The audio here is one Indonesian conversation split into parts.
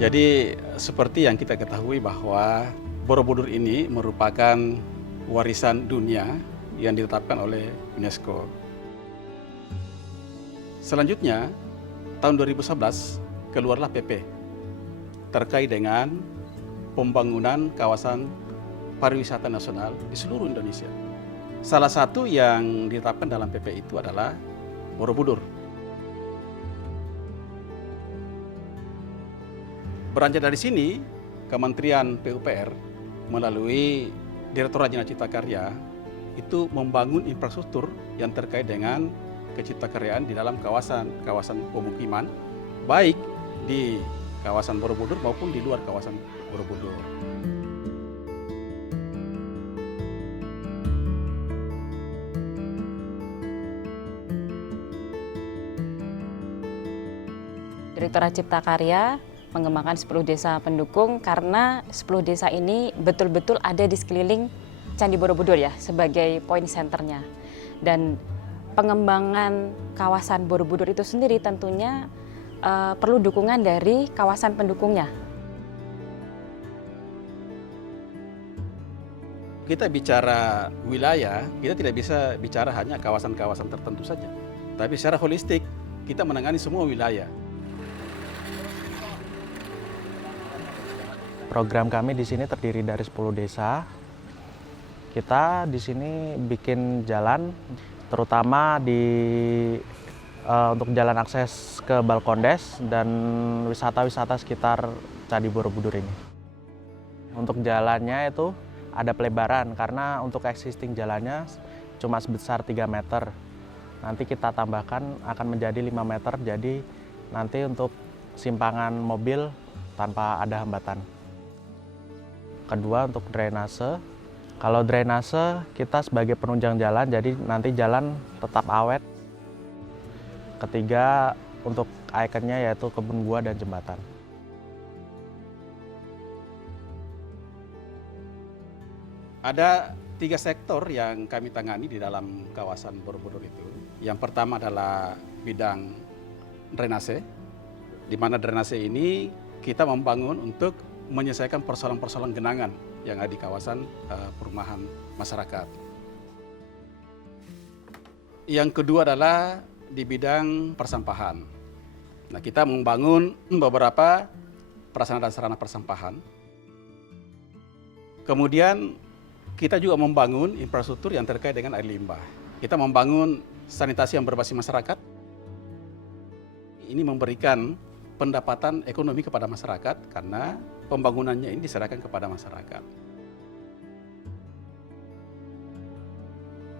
Jadi seperti yang kita ketahui bahwa Borobudur ini merupakan warisan dunia yang ditetapkan oleh UNESCO. Selanjutnya, tahun 2011 keluarlah PP terkait dengan pembangunan kawasan pariwisata nasional di seluruh Indonesia. Salah satu yang ditetapkan dalam PP itu adalah Borobudur. Beranjak dari sini, Kementerian PUPR melalui Direktorat Jenderal Cipta Karya itu membangun infrastruktur yang terkait dengan keciptakaryaan di dalam kawasan pemukiman, baik di kawasan Borobudur maupun di luar kawasan Borobudur. Direktorat Cipta Karya mengembangkan 10 desa pendukung karena 10 desa ini betul-betul ada di sekeliling Candi Borobudur ya sebagai poin senternya. Dan pengembangan kawasan Borobudur itu sendiri tentunya perlu dukungan dari kawasan pendukungnya. Kita bicara wilayah, kita tidak bisa bicara hanya kawasan-kawasan tertentu saja. Tapi secara holistik, kita menangani semua wilayah. Program kami di sini terdiri dari 10 desa. Kita di sini bikin jalan, terutama untuk jalan akses ke Balkondes dan wisata-wisata sekitar Candi Borobudur ini. Untuk jalannya itu ada pelebaran karena untuk existing jalannya cuma sebesar 3 meter. Nanti kita tambahkan akan menjadi 5 meter, jadi nanti untuk simpangan mobil tanpa ada hambatan. Kedua, untuk drainase. Kalau drainase, kita sebagai penunjang jalan, jadi nanti jalan tetap awet. Ketiga, untuk ikonnya yaitu kebun buah dan jembatan. Ada 3 sektor yang kami tangani di dalam kawasan Borobudur itu. Yang pertama adalah bidang drainase, di mana drainase ini kita membangun untuk menyelesaikan persoalan-persoalan genangan yang ada di kawasan perumahan masyarakat. Yang kedua adalah di bidang persampahan. Nah, kita membangun beberapa prasarana dan sarana persampahan. Kemudian kita juga membangun infrastruktur yang terkait dengan air limbah. Kita membangun sanitasi yang berbasis masyarakat. Ini memberikan pendapatan ekonomi kepada masyarakat karena pembangunannya ini diserahkan kepada masyarakat.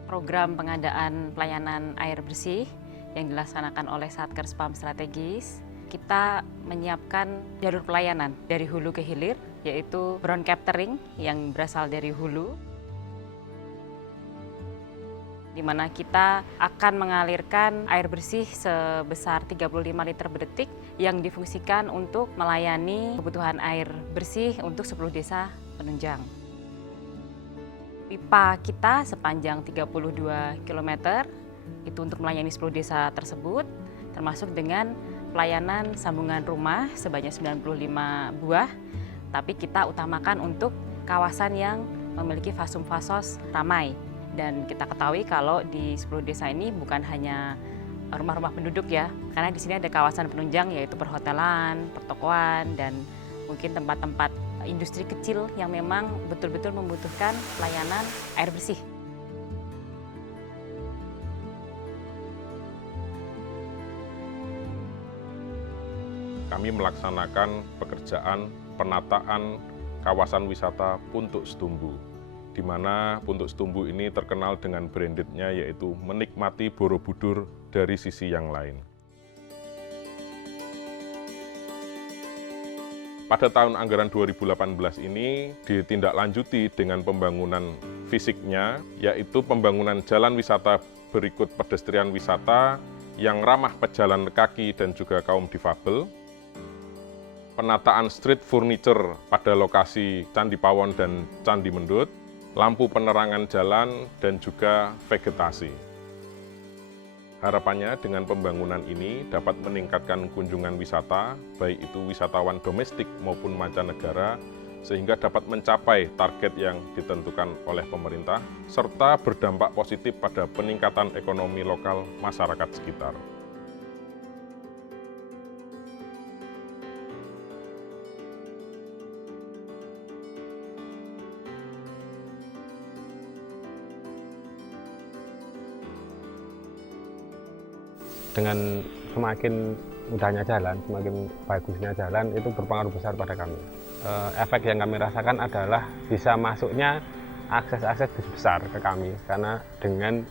Program pengadaan pelayanan air bersih yang dilaksanakan oleh Satker Spam Strategis, kita menyiapkan jalur pelayanan dari hulu ke hilir, yaitu brown capturing yang berasal dari hulu, di mana kita akan mengalirkan air bersih sebesar 35 liter per detik yang difungsikan untuk melayani kebutuhan air bersih untuk 10 desa penunjang. Pipa kita sepanjang 32 km itu untuk melayani 10 desa tersebut, termasuk dengan pelayanan sambungan rumah sebanyak 95 buah, tapi kita utamakan untuk kawasan yang memiliki fasum-fasos ramai. Dan kita ketahui kalau di 10 desa ini bukan hanya rumah-rumah penduduk ya, karena di sini ada kawasan penunjang yaitu perhotelan, pertokoan, dan mungkin tempat-tempat industri kecil yang memang betul-betul membutuhkan pelayanan air bersih. Kami melaksanakan pekerjaan penataan kawasan wisata Puntuk Setumbu, di mana Puntuk Setumbu ini terkenal dengan brandednya yaitu menikmati Borobudur dari sisi yang lain. Pada tahun anggaran 2018 ini ditindaklanjuti dengan pembangunan fisiknya, yaitu pembangunan jalan wisata berikut pedestrian wisata yang ramah pejalan kaki dan juga kaum difabel, penataan street furniture pada lokasi Candi Pawon dan Candi Mendut, lampu penerangan jalan, dan juga vegetasi. Harapannya dengan pembangunan ini dapat meningkatkan kunjungan wisata, baik itu wisatawan domestik maupun mancanegara, sehingga dapat mencapai target yang ditentukan oleh pemerintah, serta berdampak positif pada peningkatan ekonomi lokal masyarakat sekitar. Dengan semakin mudahnya jalan, semakin bagusnya jalan, itu berpengaruh besar pada kami. Efek yang kami rasakan adalah bisa masuknya akses-akses besar ke kami, karena dengan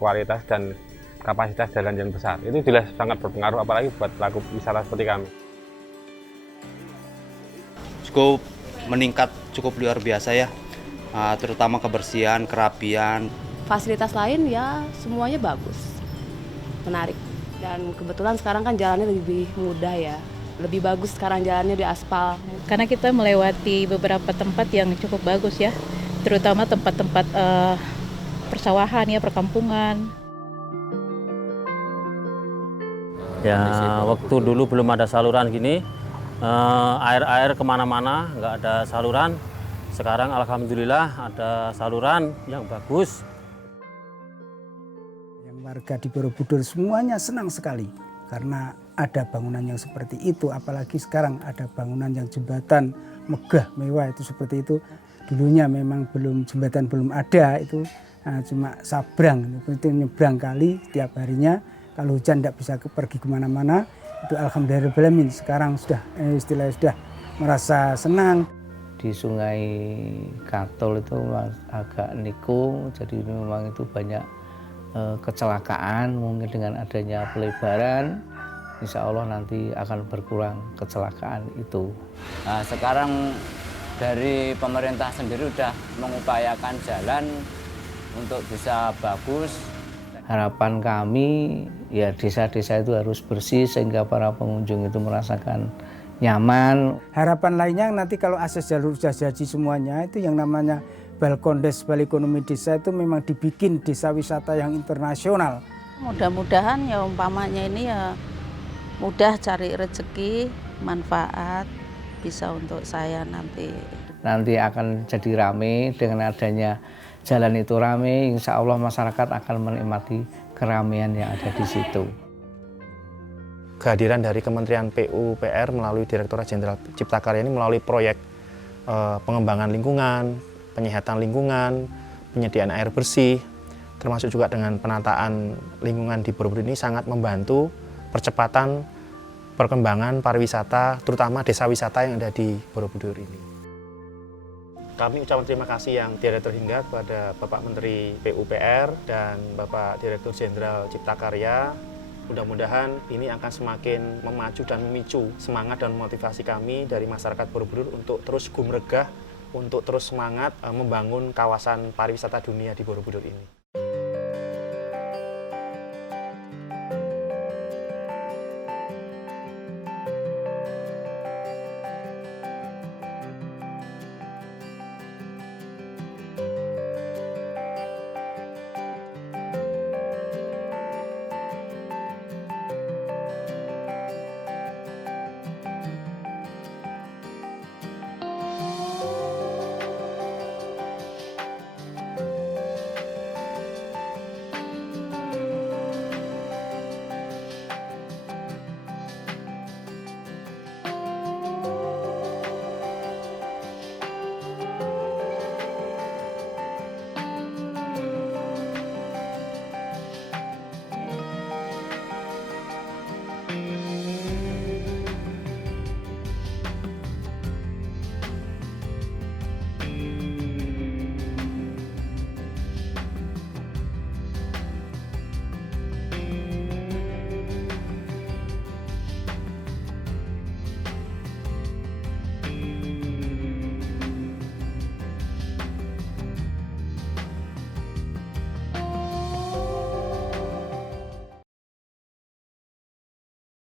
kualitas dan kapasitas jalan yang besar, itu jelas sangat berpengaruh, apalagi buat pelaku wisata seperti kami. Cukup meningkat, cukup luar biasa ya, terutama kebersihan, kerapian. Fasilitas lain ya semuanya bagus, menarik. Dan kebetulan sekarang kan jalannya lebih mudah ya, lebih bagus sekarang jalannya di aspal. Karena kita melewati beberapa tempat yang cukup bagus ya, terutama tempat-tempat persawahan ya, perkampungan. Ya, waktu dulu belum ada saluran gini, air kemana-mana, nggak ada saluran. Sekarang alhamdulillah ada saluran yang bagus. Warga di Borobudur semuanya senang sekali karena ada bangunan yang seperti itu, apalagi sekarang ada bangunan yang jembatan megah mewah itu seperti itu. Dulunya memang jembatan belum ada, itu cuma sabrang, itu nyebrang kali tiap harinya. Kalau hujan tidak bisa pergi kemana-mana, itu alhamdulillah. Sekarang sudah istilahnya sudah merasa senang. Di Sungai Katol itu agak nikung, jadi memang itu banyak kecelakaan. Mungkin dengan adanya pelebaran, insya Allah nanti akan berkurang kecelakaan itu. Nah, sekarang dari pemerintah sendiri sudah mengupayakan jalan untuk bisa bagus. Harapan kami ya desa-desa itu harus bersih sehingga para pengunjung itu merasakan nyaman. Harapan lainnya nanti kalau akses jalur sudah jadi semuanya, itu yang namanya Balkondes Balai Ekonomi Desa itu memang dibikin desa wisata yang internasional. Mudah-mudahan ya umpamanya ini ya mudah cari rezeki, manfaat bisa untuk saya nanti. Nanti akan jadi rame, dengan adanya jalan itu rame, insya Allah masyarakat akan menikmati keramaian yang ada di situ. Kehadiran dari Kementerian PUPR melalui Direktorat Jenderal Cipta Karya ini melalui proyek pengembangan lingkungan, penyihatan lingkungan, penyediaan air bersih, termasuk juga dengan penataan lingkungan di Borobudur ini sangat membantu percepatan perkembangan pariwisata, terutama desa wisata yang ada di Borobudur ini. Kami ucapkan terima kasih yang tiada terhingga kepada Bapak Menteri PUPR dan Bapak Direktur Jenderal Cipta Karya. Mudah-mudahan ini akan semakin memacu dan memicu semangat dan motivasi kami dari masyarakat Borobudur untuk terus gumregah, untuk terus semangat membangun kawasan pariwisata dunia di Borobudur ini.